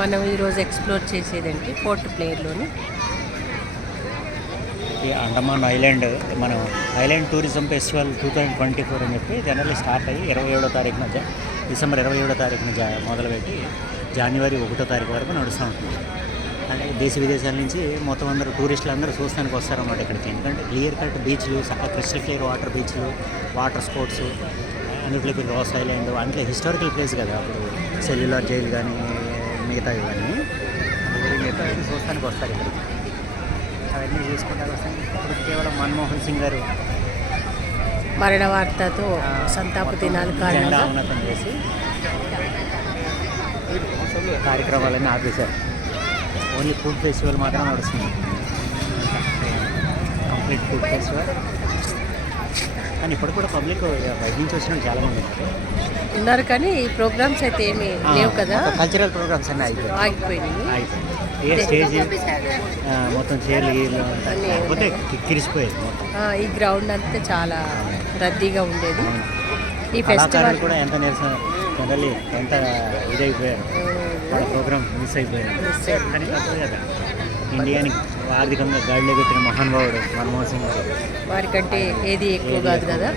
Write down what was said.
మనం ఈరోజు explore చేసేదంటే port ప్లేయర్లోని ఈ అండమాన్ ఐలాండ్ మనం ఐలాండ్ టూరిజం ఫెస్టివల్ 2024 అని చెప్పి జనరల్లీ స్టార్ట్ అయ్యి 27వ తారీఖున డిసెంబర్ 27వ తారీఖున మొదలుపెట్టి జనవరి 1వ తారీఖు వరకు నడుస్తూ ఉంటుంది. అంటే దేశ విదేశాల నుంచి మొత్తం అందరూ టూరిస్టులు అందరూ చూస్తానికి వస్తారన్నమాట ఇక్కడికి. ఎందుకంటే క్లియర్ కట్ బీచ్లు, చక్కగా క్రిస్టల్ క్లియర్ వాటర్ బీచ్లు, వాటర్ స్పోర్ట్స్, అన్నిటికీ రాస్ ఐలాండ్ అంటే హిస్టారికల్ ప్లేస్ కదా. అప్పుడు సెల్యులార్ జైలు కానీ మిగతా ఇవన్నీ మిగతా చూస్తానికి వస్తారు ఇక్కడికి. అవన్నీ చూసుకుంటా వస్తాయి. ఇప్పుడు కేవలం మన్మోహన్ సింగ్ గారు మరణ వార్తతో సంతాప దినాలు జెండా ఉన్నతం చేసి కార్యక్రమాలన్నీ ఆపేశారు. ఓన్లీ ఫుడ్ ఫెస్టివల్ మాత్రం నడుస్తుంది, కంప్లీట్ ఫుడ్ ఫెస్టివల్. కానీ ఇప్పుడు కూడా పబ్లిక్ బయట నుంచి వచ్చిన చాలామంది ఉన్నారు, కానీ ఈ ప్రోగ్రామ్స్ అయితే ఏమీ లేవు కదా. కల్చరల్ ప్రోగ్రామ్స్ అన్నీ ఆగిపోయినాయి. ఏ స్టేజ్ మొత్తం చీరలు గీర్లు లేకపోతే కిరిసిపోయేది మొత్తం. ఈ గ్రౌండ్ అంతా చాలా రద్దీగా ఉండేది. ఈ ఫెస్టివల్ ఫెస్టివల్ కూడా ఎంత నీరసం జనరల్లీ ఎంత ఇదైపోయారు, వాళ్ళ ప్రోగ్రామ్ మిస్ అయిపోయారు. కానీ తప్పదు కదా, ఇండియాని ఆర్థికంగా గాడిలో పెట్టిన మహానుభావుడు మన్మోహన్ సింగ్ గారు. వారికంటే ఏది ఎక్కువ కాదు కదా.